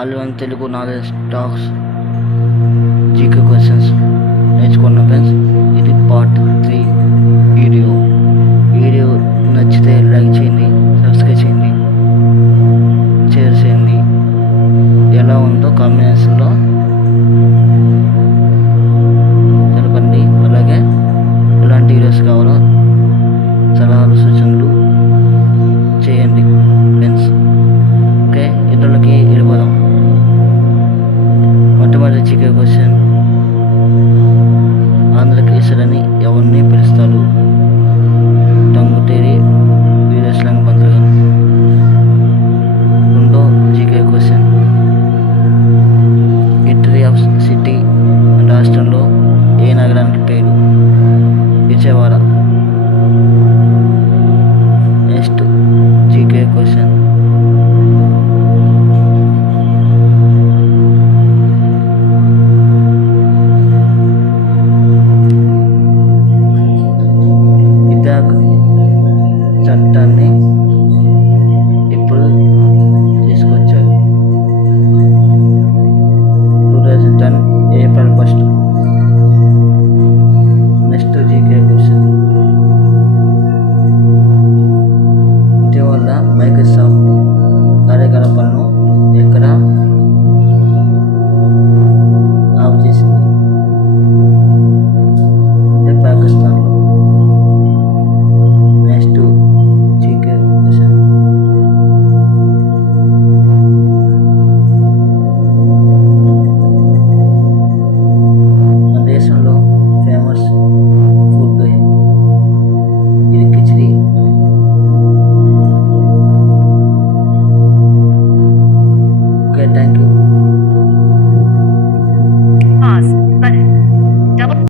All one Telugu knowledge talks GK questions నేర్చుకున్నాం ఫ్రెండ్స్. ఇది పార్ట్ 3 వీడియో నచ్చితే లైక్ చేయండి, సబ్స్క్రైబ్ చేయండి, షేర్ చేయండి. ఎలా ఉందో కాంబినేషన్లో తెలపండి. అలాగే ఎలాంటి వీడియోస్ కావాలో సలహాలు సూచనలు చేయండి ఫ్రెండ్స్. ఓకే, ఇతరులకి వెళ్ళిపోదాం. మొట్టమొదటి జీకే క్వశ్చన్, ఆంధ్రకేసరని ఎవరిని పిలుస్తారు? టంగుటూరి వీరేశలింగ పంతులు గారు. రెండో GK question, history of city రాష్ట్రంలో ఏ నగరానికి పేరు? విజయవాడ. నెక్స్ట్ జీకే క్వశ్చన్, చట్టాన్ని ఇప్పుడు తీసుకొచ్చారు? 2010 ఏప్రిల్ 1. నెక్స్ట్ జీకే క్వశ్చన్, ఇటీవల మైక్రోసాఫ్ట్ కార్యకలాపాలను ఎక్కడ ఆఫ్ చేసింది? అంటే పాకిస్తాన్లో. నెక్స్ట్ జీకే క్వశ్చన్, మన దేశంలో ఫేమస్ ఫుడ్ ఇది కిచిడి. Okay, thank you.